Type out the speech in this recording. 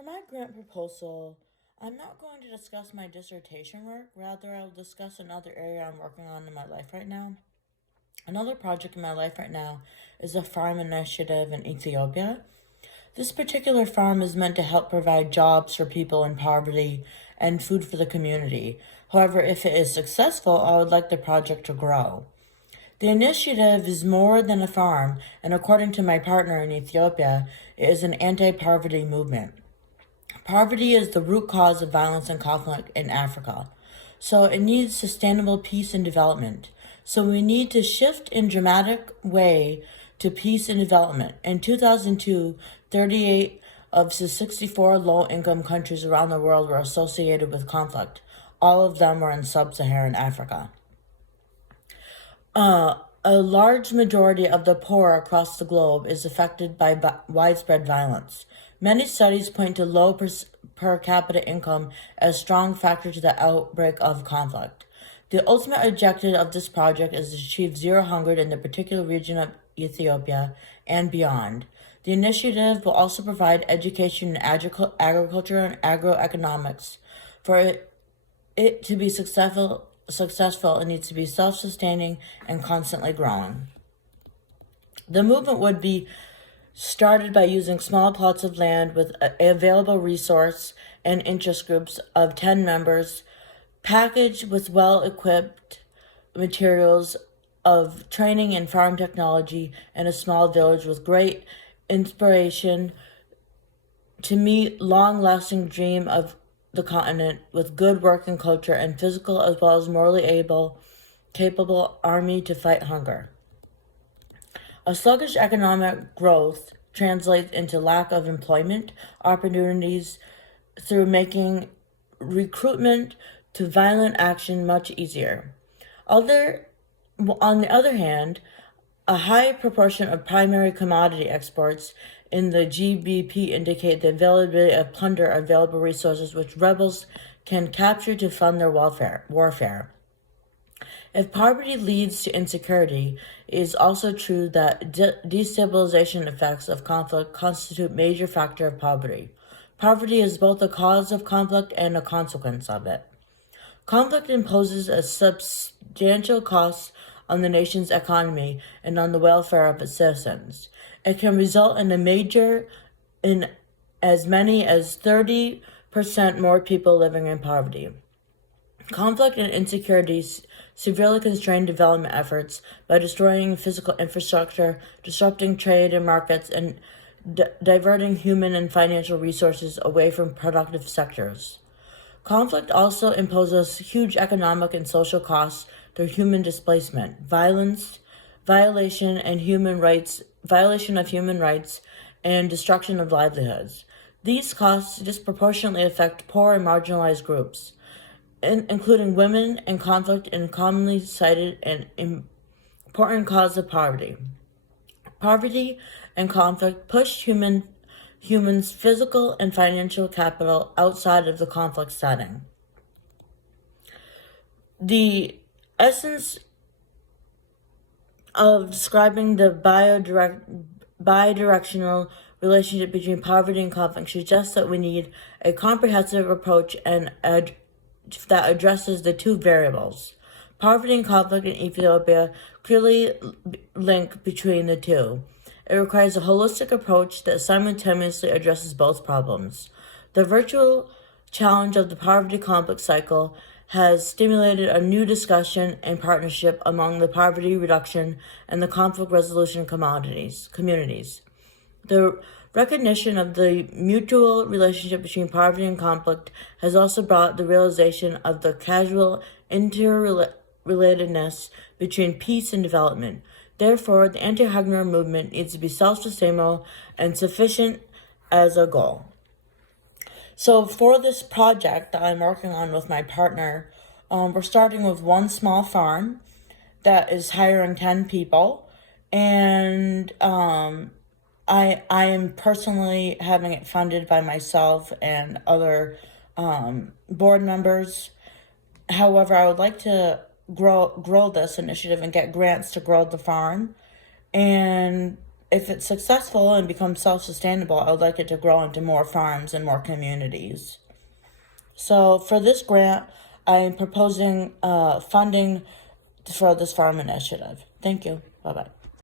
For my grant proposal, I'm not going to discuss my dissertation work. Rather, I will discuss another area I'm working on in my life right now. Another project in my life right now is a farm initiative in Ethiopia. This particular farm is meant to help provide jobs for people in poverty and food for the community. However, if it is successful, I would like the project to grow. The initiative is more than a farm, and according to my partner in Ethiopia, it is an anti poverty movement. Poverty is the root cause of violence and conflict in Africa. So it needs sustainable peace and development. So we need to shift in dramatic way to peace and development. In 2002, 38 of the 64 low-income countries around the world were associated with conflict. All of them were in sub-Saharan Africa. A large majority of the poor across the globe is affected by widespread violence. Many studies point to low per capita income as a strong factor to the outbreak of conflict. The ultimate objective of this project is to achieve zero hunger in the particular region of Ethiopia and beyond. The initiative will also provide education in agriculture and agroeconomics. For it to be successful, it needs to be self-sustaining and constantly growing. The movement would be started by using small plots of land with available resource and interest groups of 10 members, packaged with well-equipped materials of training in farm technology in a small village with great inspiration to meet long-lasting dream of the continent with good working culture and physical as well as morally capable army to fight hunger. A sluggish economic growth translates into lack of employment opportunities through making recruitment to violent action much easier. On the other hand, a high proportion of primary commodity exports in the GBP indicate the availability of plunder available resources which rebels can capture to fund their warfare. If poverty leads to insecurity, it is also true that destabilization effects of conflict constitute a major factor of poverty. Poverty is both a cause of conflict and a consequence of it. Conflict imposes a substantial cost on the nation's economy and on the welfare of its citizens. It can result in as many as 30% more people living in poverty. Conflict and insecurities severely constrain development efforts by destroying physical infrastructure, disrupting trade and markets, and diverting human and financial resources away from productive sectors. Conflict also imposes huge economic and social costs through human displacement, violence, violation of human rights, and destruction of livelihoods. These costs disproportionately affect poor and marginalized groups, including women, and conflict and commonly cited an important cause of poverty. Poverty and conflict push humans' physical and financial capital outside of the conflict setting. The essence of describing the bidirectional relationship between poverty and conflict suggests that we need a comprehensive approach that addresses the two variables. Poverty and conflict in Ethiopia clearly link between the two. It requires a holistic approach that simultaneously addresses both problems. The virtual challenge of the poverty-conflict cycle has stimulated a new discussion and partnership among the poverty reduction and the conflict resolution communities. The recognition of the mutual relationship between poverty and conflict has also brought the realization of the causal interrelatedness between peace and development. Therefore, the anti-hunger movement needs to be self-sustainable and sufficient as a goal. So for this project that I'm working on with my partner, we're starting with one small farm that is hiring 10 people, and I am personally having it funded by myself and other board members. However, I would like to grow this initiative and get grants to grow the farm. And if it's successful and becomes self-sustainable, I would like it to grow into more farms and more communities. So for this grant, I'm proposing funding for this farm initiative. Thank you. Bye-bye.